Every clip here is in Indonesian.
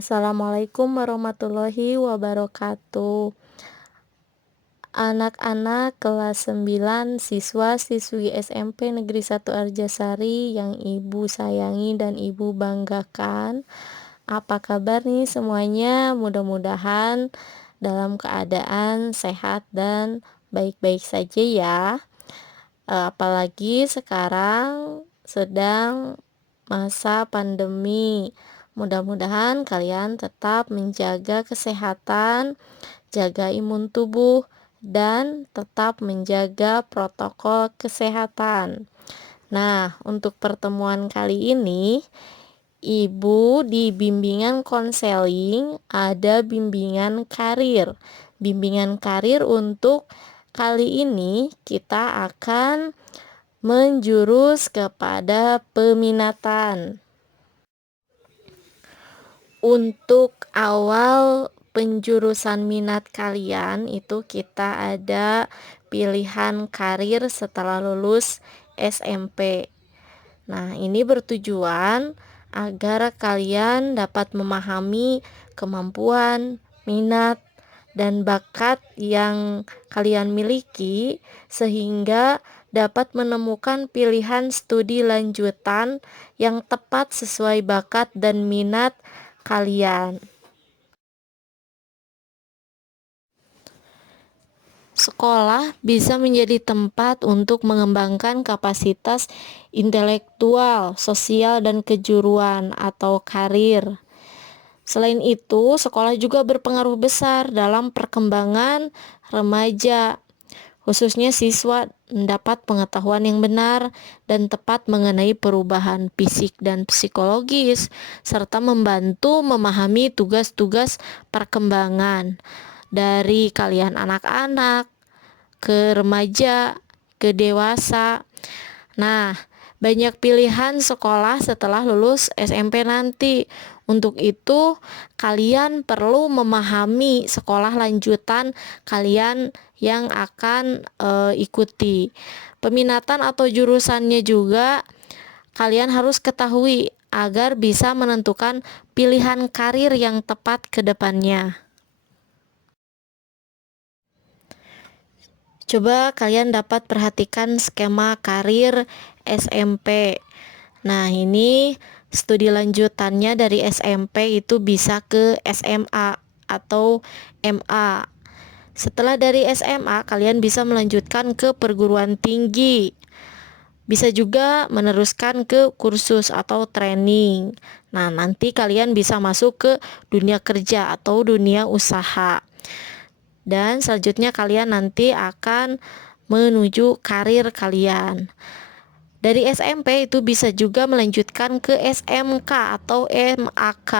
Assalamualaikum warahmatullahi wabarakatuh. Anak-anak kelas 9 siswa-siswi SMP Negeri 1 Arjasari yang Ibu sayangi dan Ibu banggakan. Apa kabar nih semuanya? Mudah-mudahan dalam keadaan sehat dan baik-baik saja ya. Apalagi sekarang sedang masa pandemi. Mudah-mudahan kalian tetap menjaga kesehatan, jaga imun tubuh, dan tetap menjaga protokol kesehatan. Nah, untuk pertemuan kali ini, Ibu di bimbingan konseling ada bimbingan karir. Bimbingan karir untuk kali ini kita akan menjurus kepada peminatan. Untuk awal penjurusan minat kalian itu kita ada pilihan karir setelah lulus SMP. Nah, ini bertujuan agar kalian dapat memahami kemampuan, minat, dan bakat yang kalian miliki sehingga dapat menemukan pilihan studi lanjutan yang tepat sesuai bakat dan minat kalian. Sekolah bisa menjadi tempat untuk mengembangkan kapasitas intelektual, sosial, dan kejuruan atau karir. Selain itu, sekolah juga berpengaruh besar dalam perkembangan remaja, khususnya siswa mendapat pengetahuan yang benar dan tepat mengenai perubahan fisik dan psikologis, serta membantu memahami tugas-tugas perkembangan dari kalian anak-anak ke remaja ke dewasa. Nah, banyak pilihan sekolah setelah lulus SMP nanti. Untuk itu, kalian perlu memahami sekolah lanjutan kalian yang akan ikuti. Peminatan atau jurusannya juga kalian harus ketahui agar bisa menentukan pilihan karir yang tepat ke depannya. Coba kalian dapat perhatikan skema karir SMP. Nah, ini studi lanjutannya dari SMP itu bisa ke SMA atau MA. Setelah dari SMA, kalian bisa melanjutkan ke perguruan tinggi. Bisa juga meneruskan ke kursus atau training. Nah, nanti kalian bisa masuk ke dunia kerja atau dunia usaha. Dan selanjutnya kalian nanti akan menuju karir kalian. Dari SMP itu bisa juga melanjutkan ke SMK atau MAK.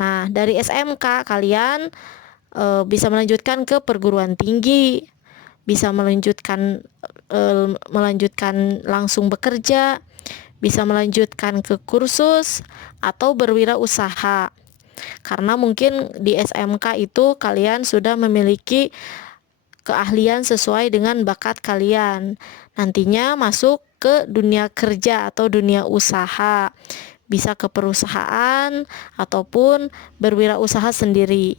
Nah, dari SMK kalian bisa melanjutkan ke perguruan tinggi, bisa melanjutkan langsung bekerja, bisa melanjutkan ke kursus atau berwirausaha. Karena mungkin di SMK itu kalian sudah memiliki keahlian sesuai dengan bakat kalian. Nantinya masuk ke dunia kerja atau dunia usaha. Bisa ke perusahaan ataupun berwirausaha sendiri.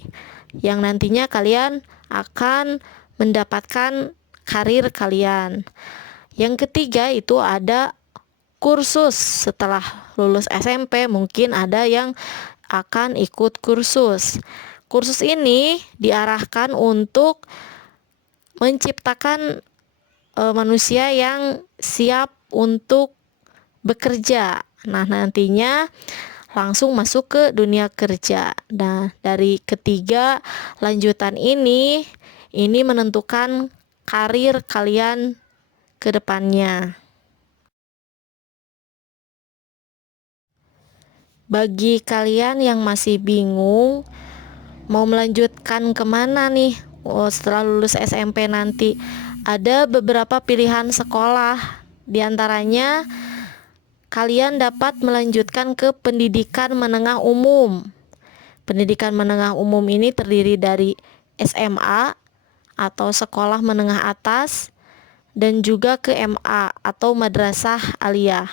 Yang nantinya kalian akan mendapatkan karir kalian. Yang ketiga itu ada kursus. Setelah lulus SMP mungkin ada yang akan ikut kursus. Kursus ini diarahkan untuk menciptakan manusia yang siap untuk bekerja. Nah, nantinya langsung masuk ke dunia kerja. Nah, dari ketiga lanjutan ini menentukan karir kalian ke depannya. Bagi kalian yang masih bingung mau melanjutkan kemana nih setelah lulus SMP nanti, ada beberapa pilihan sekolah. Di antaranya kalian dapat melanjutkan ke pendidikan menengah umum. Pendidikan menengah umum ini terdiri dari SMA atau sekolah menengah atas dan juga ke MA atau madrasah aliyah.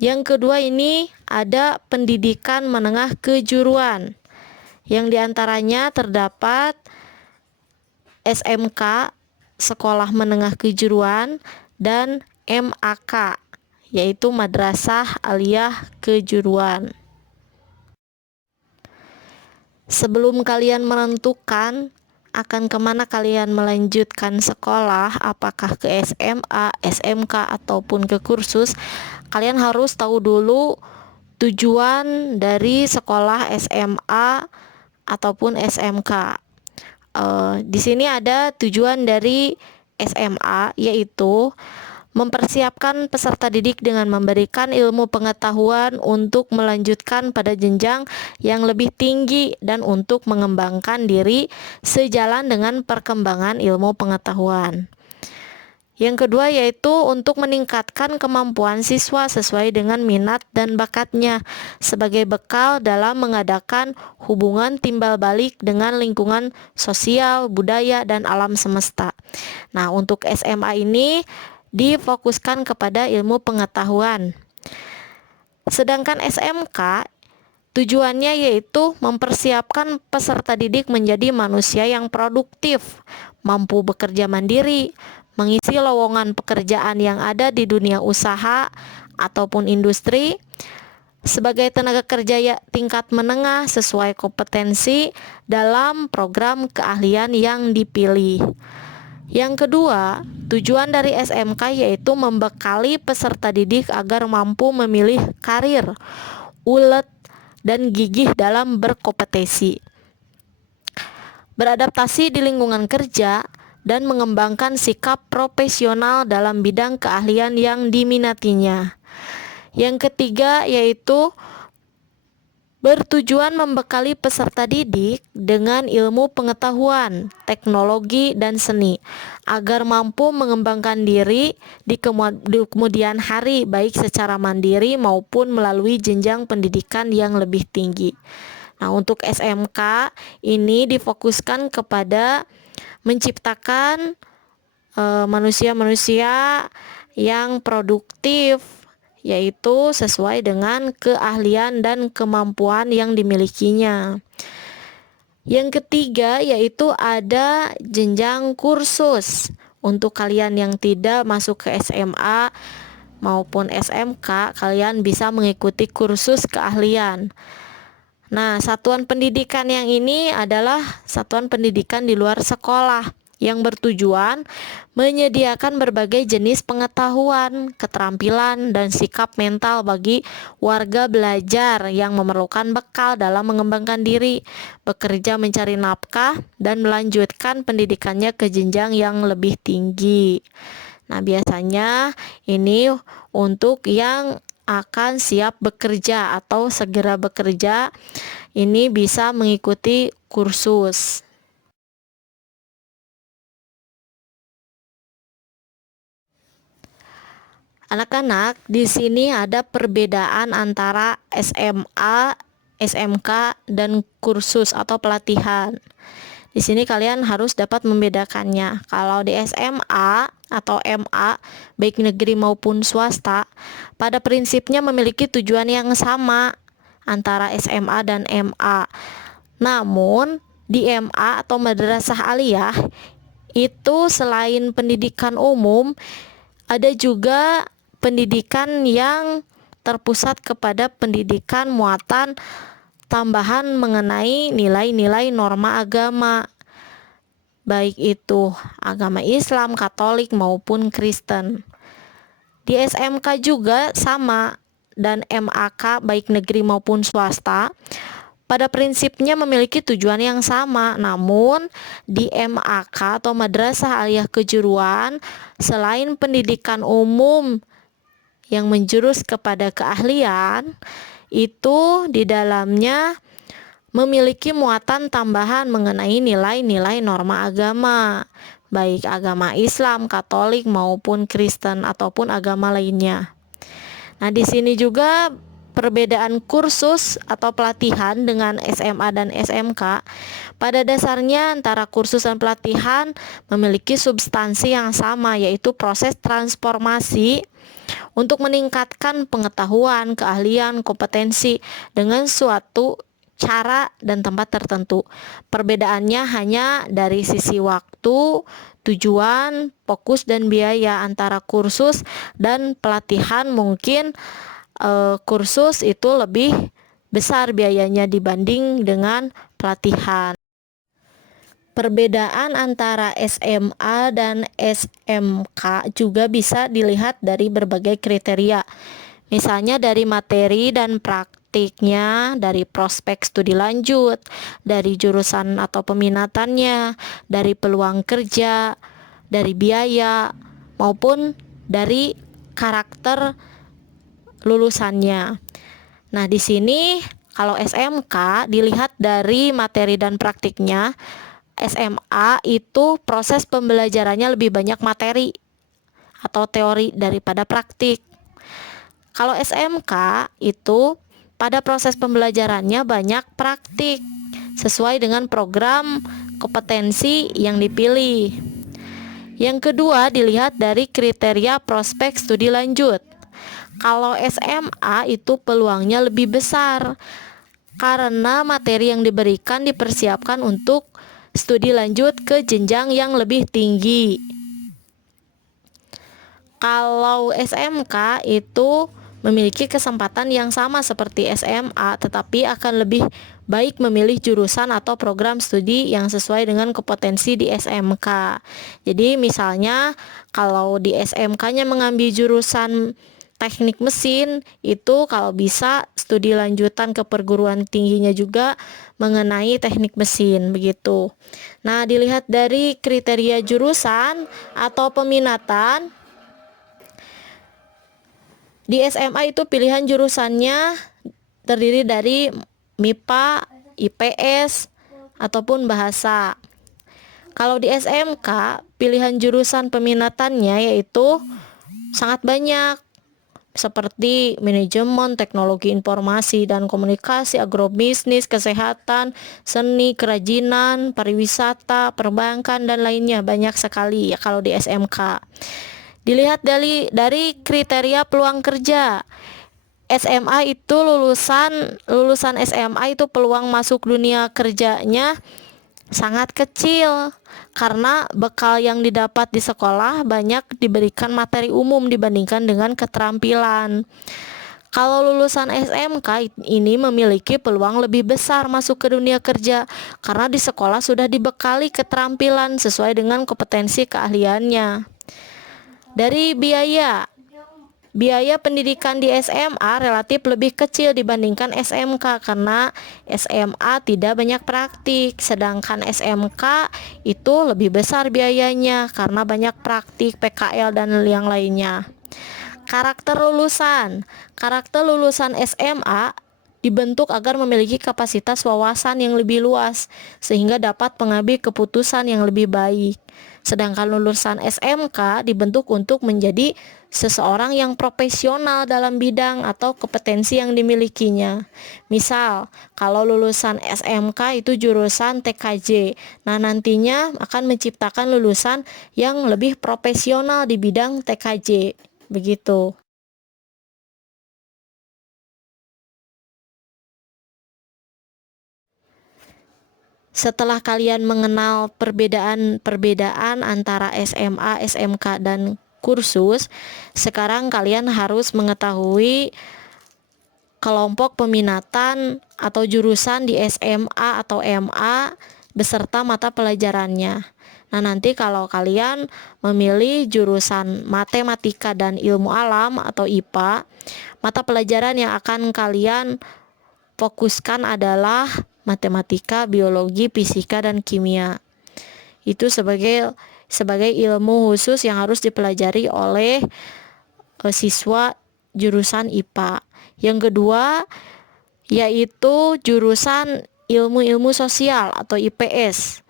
Yang kedua ini ada pendidikan menengah kejuruan, yang diantaranya terdapat SMK, Sekolah Menengah Kejuruan, dan MAK, yaitu Madrasah Aliyah Kejuruan. Sebelum kalian menentukan akan kemana kalian melanjutkan sekolah, apakah ke SMA, SMK, ataupun ke kursus, kalian harus tahu dulu tujuan dari sekolah SMA ataupun SMK. Di sini ada tujuan dari SMA, yaitu mempersiapkan peserta didik dengan memberikan ilmu pengetahuan untuk melanjutkan pada jenjang yang lebih tinggi dan untuk mengembangkan diri sejalan dengan perkembangan ilmu pengetahuan. Yang kedua yaitu untuk meningkatkan kemampuan siswa sesuai dengan minat dan bakatnya sebagai bekal dalam mengadakan hubungan timbal balik dengan lingkungan sosial, budaya, dan alam semesta. Nah, untuk SMA ini difokuskan kepada ilmu pengetahuan. Sedangkan SMK tujuannya yaitu mempersiapkan peserta didik menjadi manusia yang produktif, mampu bekerja mandiri, mengisi lowongan pekerjaan yang ada di dunia usaha ataupun industri sebagai tenaga kerja tingkat menengah sesuai kompetensi dalam program keahlian yang dipilih. Yang kedua, tujuan dari SMK yaitu membekali peserta didik agar mampu memilih karir, ulet, dan gigih dalam berkompetisi, beradaptasi di lingkungan kerja, dan mengembangkan sikap profesional dalam bidang keahlian yang diminatinya. Yang ketiga yaitu bertujuan membekali peserta didik dengan ilmu pengetahuan, teknologi, dan seni agar mampu mengembangkan diri di kemudian hari baik secara mandiri maupun melalui jenjang pendidikan yang lebih tinggi. Nah, untuk SMK ini difokuskan kepada menciptakan manusia-manusia yang produktif, yaitu sesuai dengan keahlian dan kemampuan yang dimilikinya. Yang ketiga yaitu ada jenjang kursus. Untuk kalian yang tidak masuk ke SMA maupun SMK, kalian bisa mengikuti kursus keahlian. Nah, satuan pendidikan yang ini adalah satuan pendidikan di luar sekolah yang bertujuan menyediakan berbagai jenis pengetahuan, keterampilan, dan sikap mental bagi warga belajar yang memerlukan bekal dalam mengembangkan diri, bekerja mencari nafkah, dan melanjutkan pendidikannya ke jenjang yang lebih tinggi. Nah, biasanya ini untuk yang akan siap bekerja atau segera bekerja, ini bisa mengikuti kursus. Anak-anak, di sini ada perbedaan antara SMA, SMK, dan kursus atau pelatihan. Di sini kalian harus dapat membedakannya. Kalau di SMA atau MA, baik negeri maupun swasta, pada prinsipnya memiliki tujuan yang sama antara SMA dan MA. Namun, di MA atau Madrasah Aliyah, itu selain pendidikan umum, ada juga pendidikan yang terpusat kepada pendidikan muatan tambahan mengenai nilai-nilai norma agama, baik itu agama Islam, Katolik maupun Kristen. Di SMK juga sama, dan MAK baik negeri maupun swasta pada prinsipnya memiliki tujuan yang sama. Namun di MAK atau Madrasah Aliyah Kejuruan, selain pendidikan umum yang menjurus kepada keahlian, itu di dalamnya memiliki muatan tambahan mengenai nilai-nilai norma agama, baik agama Islam, Katolik maupun Kristen ataupun agama lainnya. Nah, di sini juga perbedaan kursus atau pelatihan dengan SMA dan SMK. Pada dasarnya antara kursus dan pelatihan memiliki substansi yang sama, yaitu proses transformasi untuk meningkatkan pengetahuan, keahlian, kompetensi dengan suatu cara dan tempat tertentu. Perbedaannya hanya dari sisi waktu, tujuan, fokus, dan biaya antara kursus dan pelatihan. Mungkin kursus itu lebih besar biayanya dibanding dengan pelatihan. Perbedaan antara SMA dan SMK juga bisa dilihat dari berbagai kriteria. Misalnya dari materi dan praktiknya, dari prospek studi lanjut, dari jurusan atau peminatannya, dari peluang kerja, dari biaya, maupun dari karakter lulusannya. Nah, di sini kalau SMK dilihat dari materi dan praktiknya. SMA itu proses pembelajarannya lebih banyak materi atau teori daripada praktik. Kalau SMK itu pada proses pembelajarannya banyak praktik sesuai dengan program kompetensi yang dipilih. Yang kedua dilihat dari kriteria prospek studi lanjut. Kalau SMA itu peluangnya lebih besar karena materi yang diberikan dipersiapkan untuk studi lanjut ke jenjang yang lebih tinggi. Kalau SMK itu memiliki kesempatan yang sama seperti SMA, tetapi akan lebih baik memilih jurusan atau program studi yang sesuai dengan kompetensi di SMK. Jadi misalnya kalau di SMK-nya mengambil jurusan teknik mesin, itu kalau bisa studi lanjutan ke perguruan tingginya juga mengenai teknik mesin begitu. Nah, dilihat dari kriteria jurusan atau peminatan. Di SMA itu pilihan jurusannya terdiri dari MIPA, IPS, ataupun bahasa. Kalau di SMK, pilihan jurusan peminatannya yaitu sangat banyak, seperti manajemen, teknologi informasi dan komunikasi, agrobisnis, kesehatan, seni, kerajinan, pariwisata, perbankan, dan lainnya. Banyak sekali ya kalau di SMK. Dilihat dari kriteria peluang kerja. SMA itu lulusan SMA itu peluang masuk dunia kerjanya sangat kecil karena bekal yang didapat di sekolah banyak diberikan materi umum dibandingkan dengan keterampilan. Kalau lulusan SMK ini memiliki peluang lebih besar masuk ke dunia kerja karena di sekolah sudah dibekali keterampilan sesuai dengan kompetensi keahliannya. Dari biaya pendidikan di SMA relatif lebih kecil dibandingkan SMK karena SMA tidak banyak praktik, sedangkan SMK itu lebih besar biayanya karena banyak praktik, PKL, dan yang lainnya. Karakter lulusan SMA dibentuk agar memiliki kapasitas wawasan yang lebih luas sehingga dapat mengambil keputusan yang lebih baik. Sedangkan lulusan SMK dibentuk untuk menjadi seseorang yang profesional dalam bidang atau kompetensi yang dimilikinya. Misal, kalau lulusan SMK itu jurusan TKJ, nah nantinya akan menciptakan lulusan yang lebih profesional di bidang TKJ. Begitu. Setelah kalian mengenal perbedaan antara SMA, SMK, dan kursus, sekarang kalian harus mengetahui kelompok peminatan atau jurusan di SMA atau MA beserta mata pelajarannya. Nah, nanti kalau kalian memilih jurusan matematika dan ilmu alam atau IPA, mata pelajaran yang akan kalian fokuskan adalah matematika, biologi, fisika, dan kimia. Itu sebagai ilmu khusus yang harus dipelajari oleh siswa jurusan IPA. Yang kedua yaitu jurusan ilmu-ilmu sosial atau IPS.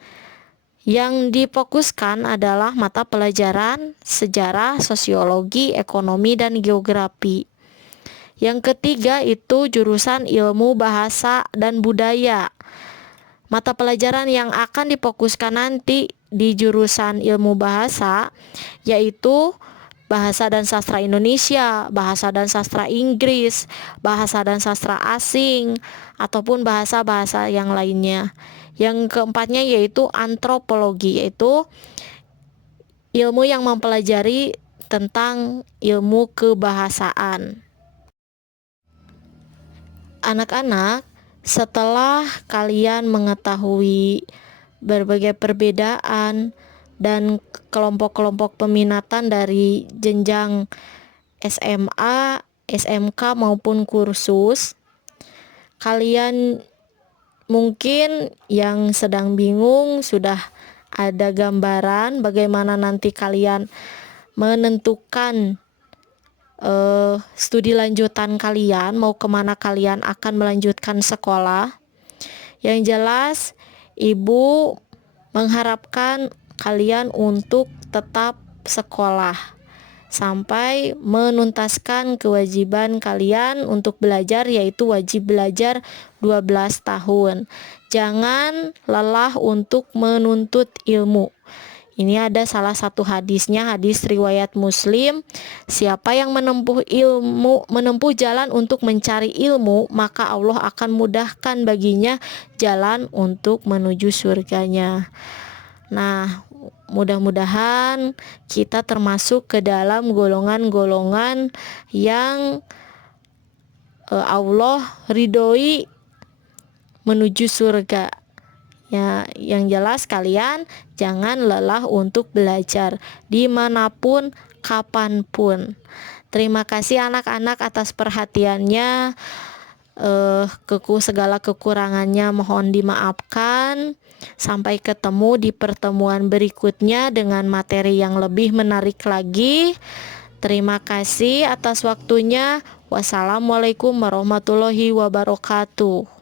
Yang difokuskan adalah mata pelajaran sejarah, sosiologi, ekonomi, dan geografi. Yang ketiga itu jurusan ilmu bahasa dan budaya. Mata pelajaran yang akan difokuskan nanti di jurusan ilmu bahasa yaitu bahasa dan sastra Indonesia, bahasa dan sastra Inggris, bahasa dan sastra asing, ataupun bahasa-bahasa yang lainnya. Yang keempatnya yaitu antropologi, yaitu ilmu yang mempelajari tentang ilmu kebahasaan. Anak-anak, setelah kalian mengetahui berbagai perbedaan dan kelompok-kelompok peminatan dari jenjang SMA, SMK maupun kursus, kalian mungkin yang sedang bingung sudah ada gambaran bagaimana nanti kalian menentukan studi lanjutan kalian, mau kemana kalian akan melanjutkan sekolah. Yang jelas, Ibu mengharapkan kalian untuk tetap sekolah sampai menuntaskan kewajiban kalian untuk belajar, yaitu wajib belajar 12 tahun. Jangan lelah untuk menuntut ilmu. Ini ada salah satu hadisnya, hadis riwayat Muslim. Siapa yang menempuh jalan untuk mencari ilmu, maka Allah akan mudahkan baginya jalan untuk menuju surganya. Nah, mudah-mudahan kita termasuk ke dalam golongan-golongan yang Allah ridhoi menuju surga. Ya, yang jelas kalian jangan lelah untuk belajar dimanapun, kapanpun. Terima kasih anak-anak atas perhatiannya. Segala kekurangannya mohon dimaafkan. Sampai ketemu di pertemuan berikutnya dengan materi yang lebih menarik lagi. Terima kasih atas waktunya. Wassalamualaikum warahmatullahi wabarakatuh.